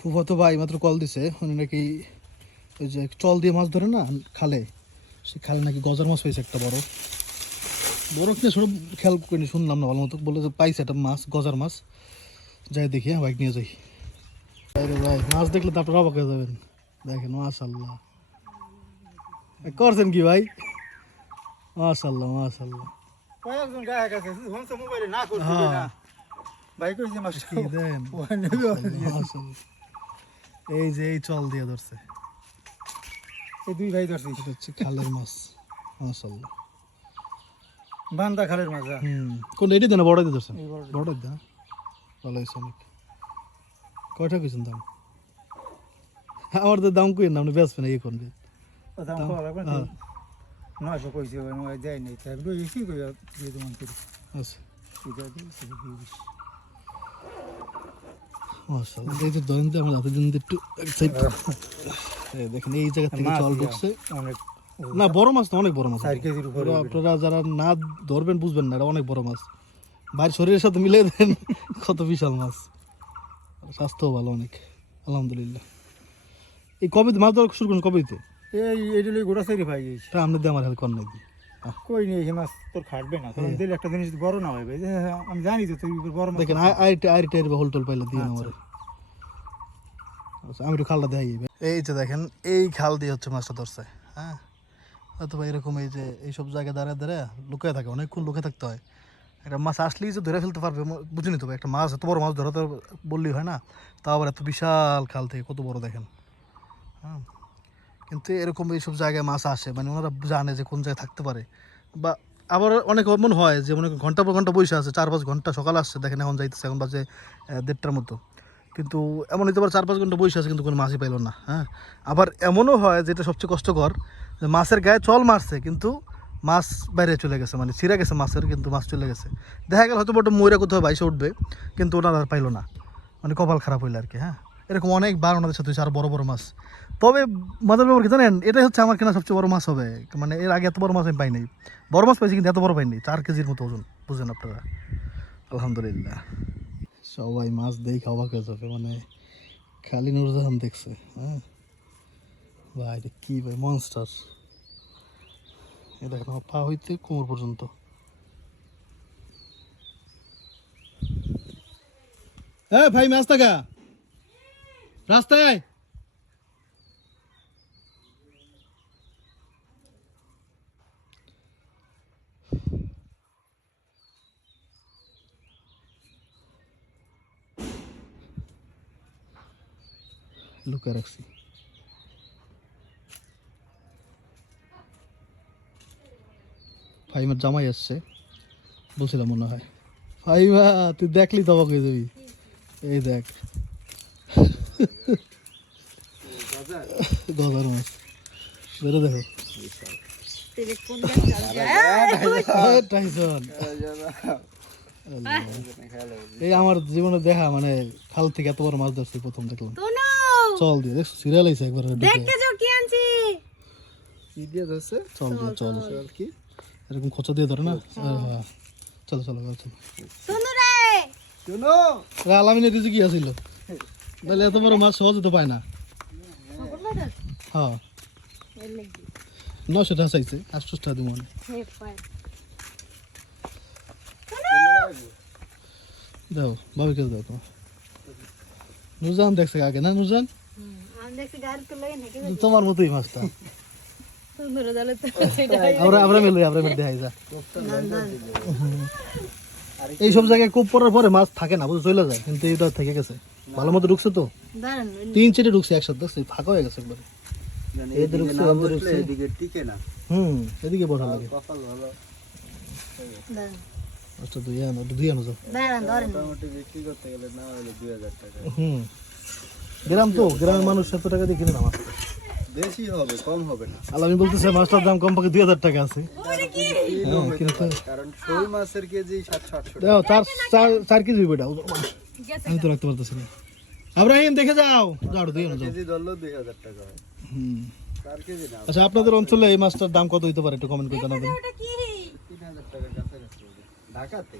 ফুফাতো ভাই মাত্র কল দিছে, উনি নাকি ওই যে চল দিয়ে মাছ ধরে না খালে, সে খালে নাকি গজার মাছ পাইছে একটা বড় বড় কিনা ছোট খেয়াল করিনি, শুনলাম না ভালো মতো, বলে যে পাইছে একটা মাছ, গজার মাছ। যাই দেখি, হ্যাঁ বাইক নিয়ে যাই। ভাই মাছ দেখলে তো আপনারা অবাক হয়ে যাবেন। দেখেন মাশাআল্লাহ, করছেন কি ভাই? মাশাআল্লাহ মাশাআল্লাহ। কয়েকজন গায়ক আছে হোমসে মোবাইলে না করছি না ভাই কইছে মাছ কি দেন, মাশাআল্লাহ। এই যে এই চল দিয়ে ধরছে, এই দুই ভাই ধরছি, এটা হচ্ছে খালের মাছ। মাশাআল্লাহ, বান্দা খালের মাছ। কোন এটি দেন, বড় দিয়ে ধরছেন? এই বড়। বড় দেন, ভালো হয়েছে অনেক। কয়টা কইছেন দাম? আমার তো দাম কই না, আপনি বেচবেন এই কোন দিয়ে? দাম কত লাগবে? 900 কইছে, ওই দেয় নাই, তাই বলি কি কই দিয়ে দমান করি। আচ্ছা এটা দিছে দিস। মাশাআল্লাহ, এই যে ধরেন তো আমরা হাতে দিন একটু এক সাইড। এই দেখেন এই জায়গা থেকে চল ঢুকছে অনেক না, বড় মাছ তো, অনেক বড় মাছ। 4 কেজির উপরে। আপনারা যারা না ধরবেন বুঝবেন না, এটা অনেক বড় মাছ। বাইরের শরীরের সাথে মিলে দেন কত বিশাল মাছ। স্বাস্থ্যও ভালো অনেক, আলহামদুলিল্লাহ। এই কবে মাছ ধরা শুরু করুন, কবে দিতে? এই এইটা লই গোটা সাইরে ভাই গেছে। আপনি দিয়ে আমার হেল্প করেন নাকি? কই নেই, এই মাছ তোর খাটবে না, কারণ দিলে একটা জিনিস বড় না হয় ভাই। আমি জানি তো তুই বড় মাছ। দেখেন আইটের হোল টোল পাইলে দিয়ে আমার। আচ্ছা আমি একটু খালটা দেখাই। এই যে দেখেন এই খাল দিয়ে হচ্ছে মাছটা ধরছে। হ্যাঁ, অথবা এরকম এই যে এইসব জায়গায় দাঁড়ায় দাঁড়ায় লুকিয়ে থাকে, অনেকক্ষণ লুকিয়ে থাকতে হয়। একটা মাছ আসলেই যে ধরে ফেলতে পারবে বুঝে নিতে হবে। একটা মাছ এত বড় মাছ ধরা তো বললেই হয় না, তাও আবার এত বিশাল খাল থেকে কত বড় দেখেন। হ্যাঁ, কিন্তু এরকম এইসব জায়গায় মাছ আসে, মানে ওনারা জানে যে কোন জায়গায় থাকতে পারে। বা আবার অনেক এমন হয় যে মনে ঘন্টা পর ঘন্টা বসে আছে, 4-5 ঘন্টা, সকালে আসছে দেখেন এখন যাইতেছে, এখন বাজে 1:30টার মতো, কিন্তু এমন হতে পারে 4-5 ঘন্টা বসে আছে কিন্তু কোনো মাছই পাইল না। হ্যাঁ, আবার এমনও হয় যেটা সবচেয়ে কষ্টকর, যে মাছের গায়ে চল মারছে কিন্তু মাছ বাইরে চলে গেছে, মানে ছিঁড়ে গেছে মাছের, কিন্তু মাছ চলে গেছে। দেখা গেল হয়তো ওটা ময়রা কোথাও বাইসে উঠবে, কিন্তু ওটা আর পাইলো না, মানে কপাল খারাপ হইলে আর কি। হ্যাঁ, এরকম অনেকবার ওনাদের সাথে হয়েছে, আর বড় বড় মাছ। তবে মজার ব্যাপার কি জানেন, এটাই হচ্ছে আমার কেনা সবচেয়ে বড় মাছ হবে, মানে এর আগে এত বড় মাছ আমি পাই নাই। বড় মাছ পাইছি কিন্তু এত বড় পাইনি, 4 কেজির মতো ওজন, বুঝলেন আপনারা। আলহামদুলিল্লাহ, সবাই মাছ দেখে অবাক হয়ে যাবে, মানে খালি নুরজাহান দেখছে। হ্যাঁ ভাই, এটা কি ভাই, মনস্টার। এ দেখেন আমার পা হইতে কোমর পর্যন্ত। হ্যাঁ ভাই, মাছ থাকা রাস্তায়। লুকা রাখছি। ফাইমার জামাই আসছে বলছিলাম মনে হয়। ফাইমা তুই দেখলি তো অবাক হয়ে যাবি। এই দেখ গজার মাছ, বেরো দেখো। টাইসন, এই আমার জীবনে দেখা, মানে খাল থেকে এত বড় মাছ ধরছি প্রথম দেখলাম। চল দিয়ে দেখছো, সিরিয়াল আইছে একবার দেখতে যাও কি আনছি, কি দিয়ে ধরছে? চল দিয়ে, চল কি এরকম খোঁচা দিয়ে ধরে না। হ্যাঁ চলো চলো চলো। শুনো রে, শুনো, আলামিনের রিজিক কি আছিল, নাহলে এত বড় মাছ সহজে তো পায় না। হ্যাঁ 900 টাকা চাইছে, 800 টাকা দিব মনে। দাও ভাবি কে দাও তো। নুরজান দেখছে আগে না? নুরজান আমি দেখছি গাড়ি তো লই নাকি তোমার মতোই মাছটা। সুন্দর জালে তো সেটাই আমরা মেলে দেখাই যা। এই সব জায়গায় কোপ পড়ার পরে মাছ থাকে না, বুঝে চলে যায়, কিন্তু এটা থেকে গেছে ভালো মতো ঢুকছে তো। দাঁড়ান 3-4 ঢুকছে একসাথে, দেখছি ফাঁকা হয়ে গেছে একবারে। এদিকে না বসলে এদিকে টিকে না। এদিকে বসা লাগে। কপাল ভালো। দাঁড়ান আচ্ছা দুই আনো যাও। দাঁড়ান ধরেন মোটামুটি বিক্রি করতে গেলে না হলে 2000 টাকা। গ্রাম তো, গ্রামের মানুষ 7 টাকা দিয়ে কিনে না মাছ। বেশি হবে, কম হবে না। আর আমি বলতেছি মাছটার দাম কম পাকে 2000 টাকা আছে। কারণ শোল মাছের কেজি 700-800 টাকা। দেখো 4 কেজি বেটা আমি তো রাখতে পারতেছি না। আব্রাহিম দেখে যাও, যাও দুই আনো যাও। কেজি ধরলো 2000 টাকা হয়। 4 কেজি না, আচ্ছা আপনাদের অঞ্চলে এই মাছটার দাম কত হইতে পারে একটু কমেন্ট করে জানাবেন। ওটা কি 3000 টাকার কাছাকাছি হবে। ঢাকাতে।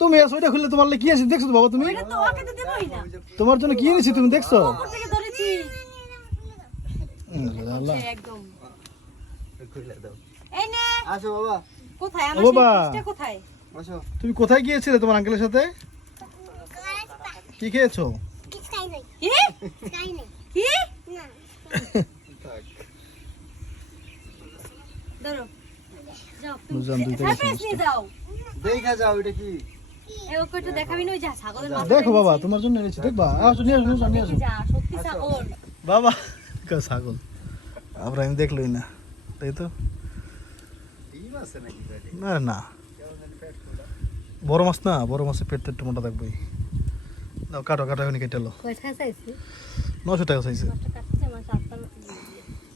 তুমি আছো ওইটা খুললে তোমার কি আছে দেখছো তো বাবা তুমি এটা তো ওকে তো দেবই না তোমার জন্য কি এনেছি তুমি দেখছো উপর থেকে ধরেছি আল্লাহ একদম খুলে দাও এই নে আসো বাবা কোথায় আমার ও বাবা। সেই কোথায় আসো তুমি কোথায় গিয়েছিলে তোমার আঙ্কেলের সাথে কি খেয়েছো কি কি ধরো যাও বুঝলাম, দুইটা গেছে সারপ্রাইজ নিয়ে যাও দেখা যাও এটা কি এই ওকে একটু দেখাবি না ওই যা ছাগলের মাথা দেখো বাবা তোমার জন্য এনেছি দেখবা আসো নিয়ে আসো নিয়ে আসো যা সত্যি ছাগল বাবা ছাগল আমরা আমি দেখলই না তাই তো ডিম আছে নাকি পেটে না না বড় মাছ না বড় মাছের পেট তো একটু মোটা থাকবেই দাও কাটো কাটো এখানে কেটে লো পয়সা চাইছি 900 টাকা চাইছে মাছটা কাটছে আমার সাতটা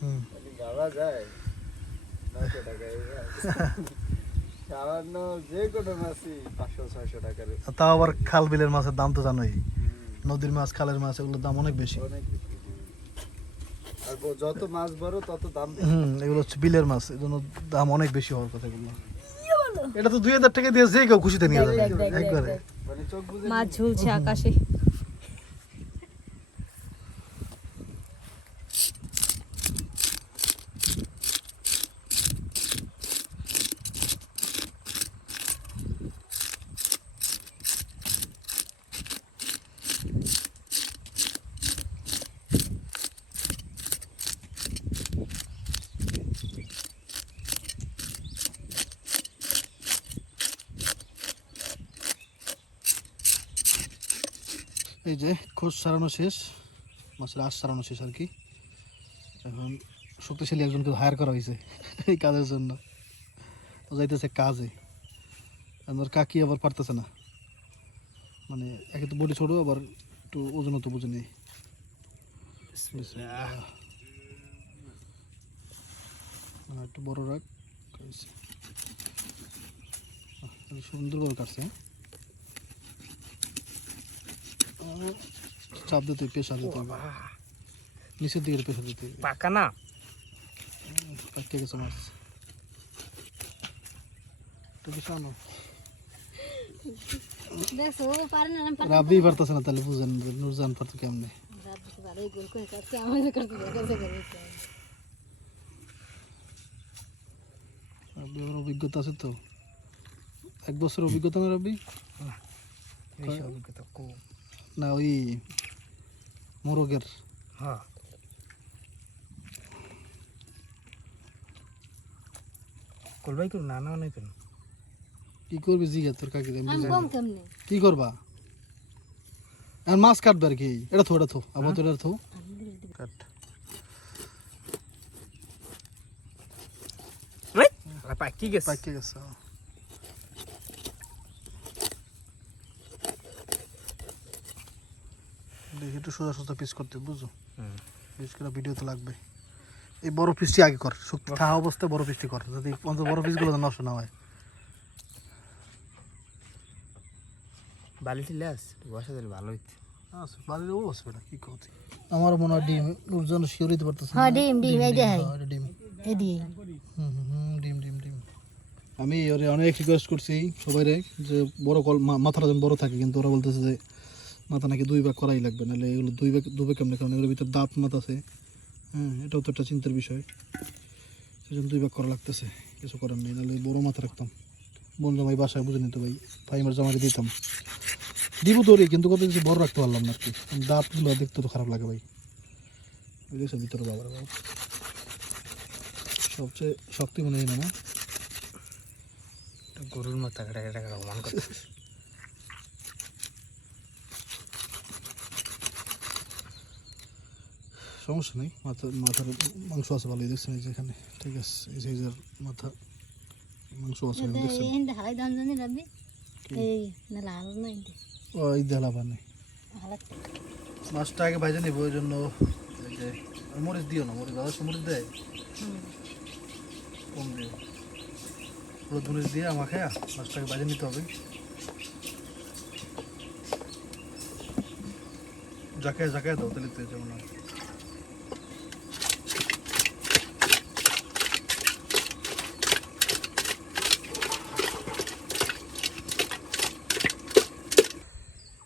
হুম বাবা যায় 900 টাকা সামান্য যে কোনো মাছই 500-600 টাকার আর তাও আবার খাল বিলের মাছের দাম তো জানোই নদীর মাছ খালের মাছ এগুলোর দাম অনেক বেশি অনেক বেশি। আর যত মাছ বড় তত দাম বেশি এগুলো হচ্ছে বিলের মাছ এই জন্য দাম অনেক বেশি হওয়ার কথা এগুলো এটা তো 2000 টাকা দিয়ে যে কেউ খুশিতে নিয়ে যাবে একবারে মানে চোখ বুঝে মাছ ঝুলছে আকাশে এই যে খোঁজ সারানো শেষ মাছের আশ সারানো শেষ আর কি এখন শক্তিশালী একজনকে হায়ার করা হয়েছে এই কাজের জন্য ও যাইতেছে কাজে আমার কাকি আবার পারতেছে না মানে একে তো বডি ছোটো আবার একটু ওজন তো বুঝে নেই একটু বড় রাখ সুন্দর করে কাটছে চাপ দিতে পেশা দিতে হবে নিচের দিকে পেশা দিতে হবে পাকা না পাকিয়ে গেছে মাছ তো কিছু আনো দেখো ও পারে না আমি পারি রাবি পারতেছে না তাহলে বুঝেন নুরজান পারতো কেমনে রাত দিতে ভালোই গোল করে কাটছে আমাদের করতে দেখাচ্ছে রাবি আমার অভিজ্ঞতা আছে তো 1 বছর অভিজ্ঞতা না রাবি বেশি অভিজ্ঞতা কম না ওই মোরগের হ্যাঁ কলবাই কেন না না নাই কেন কি করবি জিগা তোর কাকি আমি কম কেমনে কি করবা আর মাছ কাটবে আর কি এটা থো আবার তো এটা থো কাট পাকি গেছে পাকিয়ে গেছে দেখি একটু সোজা সোজা পিস করতে বুঝছো পিস করে ভিডিও তো লাগবে এই বড় পিসটি আগে কর শক্তি থাকা অবস্থায় বড় পিসটি কর যদি অন্তত বড় পিসগুলো নষ্ট না হয় বালিটি লেস বসা দিলে ভালো হইতো আচ্ছা বাড়ির অবস্থা এটা কি করতে আমার মনে হয় ডিম উর্জন শিওর হইতে পারতেছে হ্যাঁ ডিম এই যে এটা ডিম এই দি ডিম ডিম ডিম আমি ওরে অনেক রিকোয়েস্ট করছি সবাইরে যে বড় কল মাথাটা যেন বড় থাকে কিন্তু ওরা বলতেছে যে মাথা নাকি 2 ভাগ করাই লাগবে নাহলে এগুলো 2 ভাগ কেমনে কারণ এগুলোর ভিতরে দাঁত মাথা আছে এটাও তো একটা চিন্তার বিষয় সেজন্য 2 ভাগ করা লাগতেছে কিছু করার নেই নাহলে বড় মাথা রাখতাম বোন জামাই বাসায় বুঝে নিত ভাই আমার জামাইকে দিতাম দিব তোরই কিন্তু কত কিছু বড় রাখতে পারলাম না আর কি দাঁতগুলো দেখতে তো খারাপ লাগে ভাই বুঝেছো ভিতরে বাবার বাবা সবচেয়ে শক্তি মনে হয় না গরুর মাথা কাটা কাটা রমান করতে সমস্যা নেই মাথার মাংস আছে ভালোই দেখছেন এই যেখানে ঠিক আছে এই সাইজের মাথা মাংস আছে দেখছেন এই হালাই দাম জানি রাবি এই না লাল না ইন্দে ওই দেলা বানে হালা মাছটা আগে ভাজে নিব ওই জন্য এই যে মরিচ দিও না মরিচ দাদা মরিচ দেয় কম দিও হলুদ মরিচ দিয়ে আমাকে মাছটাকে ভাজে নিতে হবে জাকায় জাকায় দাও তাহলে তো যেমন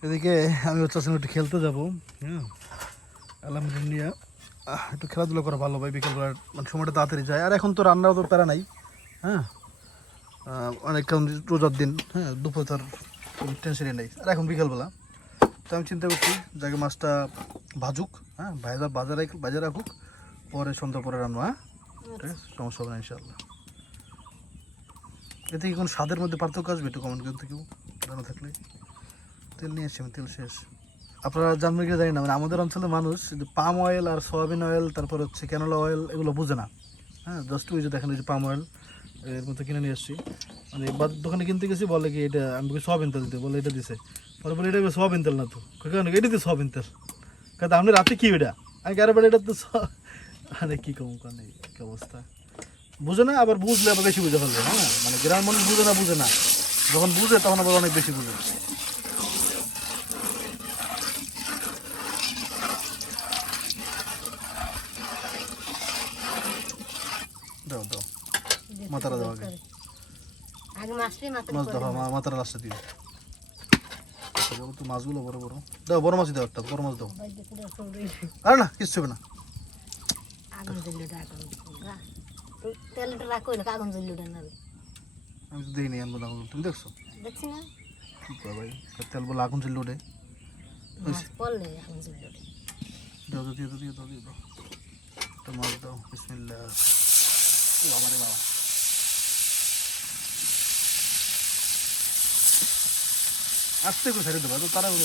এদিকে আমি হচ্ছে একটু খেলতে যাবো। হ্যাঁ, আলহামদুলিল্লাহ একটু খেলাধুলা করা ভালো ভাই, বিকেলবেলা মানে সময়টা তাড়াতাড়ি যায়। আর এখন তো রান্নারও তো প্যারা নাই। হ্যাঁ, অনেক রোজার দিন, হ্যাঁ, দুপুর তার টেনশনই নেই। আর এখন বিকেলবেলা তো আমি চিন্তা করছি যাকে মাছটা ভাজুক, হ্যাঁ, ভাজা রাখুক, পরে সন্ধ্যা পরে রান্না। হ্যাঁ, ঠিক আছে, সমস্যা হবে না ইনশাল্লাহ। এতে কি কোনো স্বাদের মধ্যে পার্থক্য আসবে? একটু কমেন্ট করতে কেউ জানা থাকলে। তেল নিয়ে এসছি আমি, তেল শেষ। আপনারা জানবেন কি জানি না, মানে আমাদের অঞ্চলের মানুষ পাম অয়েল আর সয়াবিন অয়েল, তারপর হচ্ছে ক্যানোলা অয়েল, এগুলো বুঝে না। হ্যাঁ, জাস্ট ওই যে দেখেন ওই যে পাম অয়েল এর মতো কিনে নিয়ে এসেছি। মানে দোকানে কিনতে গেছি, বলে কি এটা আমি সয়াবিন তেল দিতে, বলে এটা দিছে। পরে বলে এটা সয়াবিন তেল না তো, কেন এটা তো সয়াবিন তেল। কারণ আপনি রাতে কি এটা, আমি আরে বেটা এটা তো আরে কী কম কারণ কি অবস্থা, বুঝে না। আবার বুঝলে আবার বেশি বুঝে ফেলবে। হ্যাঁ, মানে গ্রাম মানুষ বুঝে না, যখন বুঝে তখন আবার অনেক বেশি বুঝে। দাও দাও, মাথাটা দাও আগে, আগে মাছটাই মাছ দাও, মাথাটা লাস্টে দিও। তো মাছগুলো বড় বড় দাও, বড় মাছই দাও, একটা বড় মাছ দাও। আরে না, কিচ্ছু হবে না। আগুন জ্বললে আগুন তেলটা রাখো না, আগুন জ্বললে না। আমি তো দেখিনি আনবো না, তুমি দেখছো? দেখছি না, কি কয় ভাই, তেল বলে আগুন চললে ওঠে। মাছ পড়লে আগুন জ্বললে। দাও দাও, দিয়ে দাও, দিয়ে দাও, দিয়ে দাও, একটা মাছ দাও। বিসমিল্লাহ। ও আমারে বাবা, আস্তে করে ছেড়ে দেবো, তো তারা করে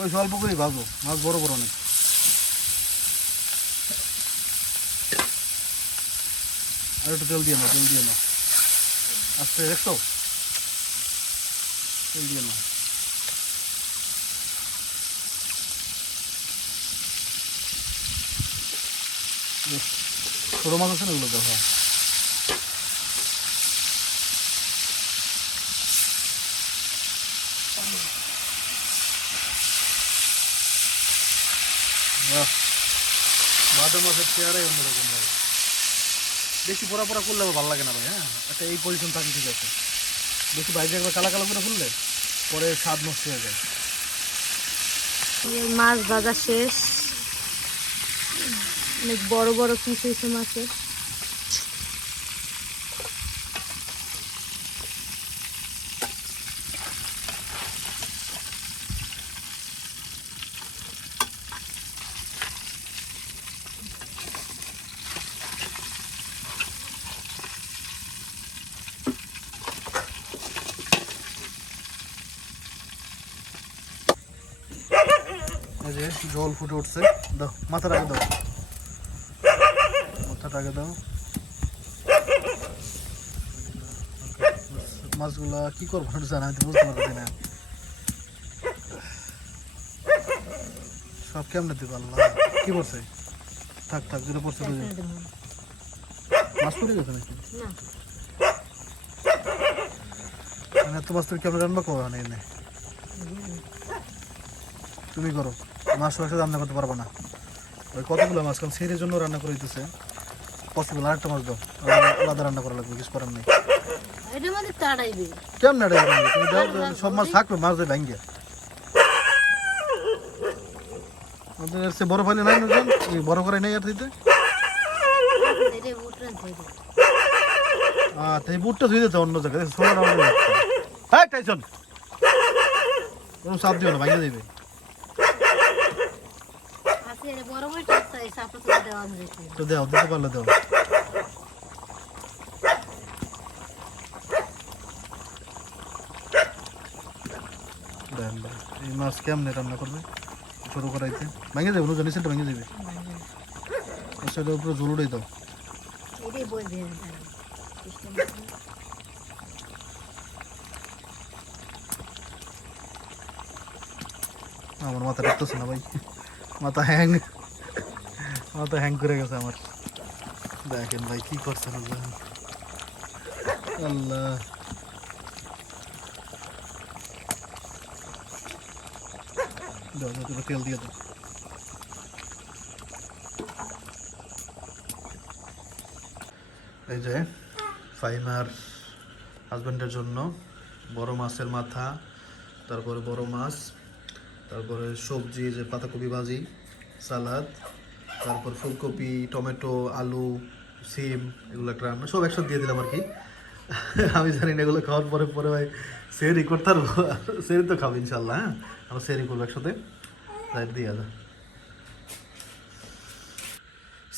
ওই স্বল্প করেই ভাজো, মাছ বড় বড় অনেক। আর একটু তেল দিয়ে নাও, তেল দিয়ে নাও, আস্তে দেখছো, তেল দিয়ে নাও। ছোটো মাছ আছে না, ওগুলো দাও। হ্যাঁ, ভাদা মাছের চেয়ারাই অন্যরকম ভাই। বেশি পোড়া পোড়া করলে আবার ভালো লাগে না ভাই। হ্যাঁ, একটা এই পজিশন থাকে ঠিক আছে, বেশি বাইরে একবার কালা কালো করে ফুললে পরে স্বাদ নষ্ট হয়ে যায়। মাছ ভাজা শেষ, অনেক বড় বড় পিস হয়েছে মাছের। এই যে জল ফুটে উঠছে, দাও মাথাটা আগে দাও, মাথাটা আগে দাও। মাছগুলা কি করবো জানা, আমি তো বুঝতে পারছি না সব কেমনে দিতে পারলাম। কি পড়ছে? থাক থাক, যেটা পড়ছে মাছ পড়ে গেছে নাকি? মানে এত মাছ তুমি কেমন রান্না করো না এনে? তুমি করো, মাছ মাছ রান্না করতে পারবো না। ওই কতগুলো মাছ, কারণ সেরের জন্য রান্না করে দিতেছে পসিবল। আরেকটা মাছ দাও, আলাদা রান্না করা লাগবে, কিছু করার নেই। কেমন তুমি দাও, সব মাছ থাকবে, মাছ দেয় ভেঙ্গে। বড় ফাইলে নাই না, বড় করে নেই আর দিতে। এই বুটটা ধুয়ে দিতে অন্য জায়গায়, হ্যাঁ টাইসন কোনো চাপ দিও না, ভাঙিয়ে দেবে। তো দাও, দিতে পারলে দাও। এই মাছ কেমনে রান্না করবে ছোটো করাইতে, ভেঙে যাবে, নুজা নিচেটা ভেঙে যাবে। সেটার উপরে ঝোল উড়াই দাও। আমার মাথা দেখতেছে না ভাই, মাথা হ্যাং করে গেছে আমার। দেখেন ভাই কি করছে আল্লাহ। দাও দাও, তেল দিয়ে দাও। এই যে ফাইমার হাজব্যান্ডের জন্য বড় মাছের মাথা, তারপরে বড় মাছ, তারপরে সবজি যে পাতাকপি ভাজি, সালাদ, তারপর ফুলকপি, টমেটো, আলু, সিম, এগুলো একটা রান্না সব একসাথে দিয়ে দিলাম আর কি। আমি জানি না এগুলো খাওয়ার পরে পরে ভাই সেরি করতে পারবো, সেরি তো খাবো ইনশাল্লাহ। হ্যাঁ, আমরা সেরি করবো একসাথে, লাইট দিয়ে যা।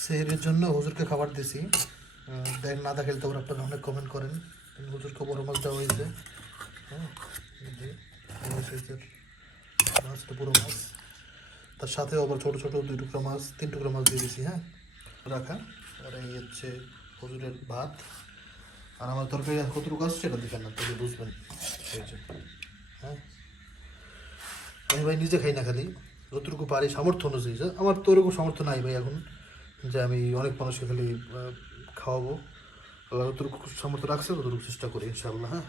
সেহরির জন্য হুজুরকে খাবার দিছি, দেখ না দেখালে তো আপনারা অনেক কমেন্ট করেন। হুজুরকে বড় মাছ দেওয়া হয়েছে, হ্যাঁ, এই যে বড় সাইজের মাছটা, বড় মাছ, তার সাথে আবার ছোটো ছোটো 2 টুকরা মাছ, 3 টুকরা মাছ দিয়ে দিছি, হ্যাঁ রাখা। আর এই হচ্ছে হুজুরের ভাত। আর আমার তরকারি কতটুকু আসছে সেটা দেখেন না, তাহলে বুঝবেন। এই যে, হ্যাঁ, আমি ভাই নিজে খাই না, খালি যতটুকু পারি সামর্থ্য অনুযায়ী। আমার তো ওরকম সামর্থ্য নাই ভাই এখন যে আমি অনেক মানুষকে খালি খাওয়াবো। আল্লাহ যতটুকু সামর্থ্য রাখছে ততটুকু চেষ্টা করি ইনশাআল্লাহ। হ্যাঁ।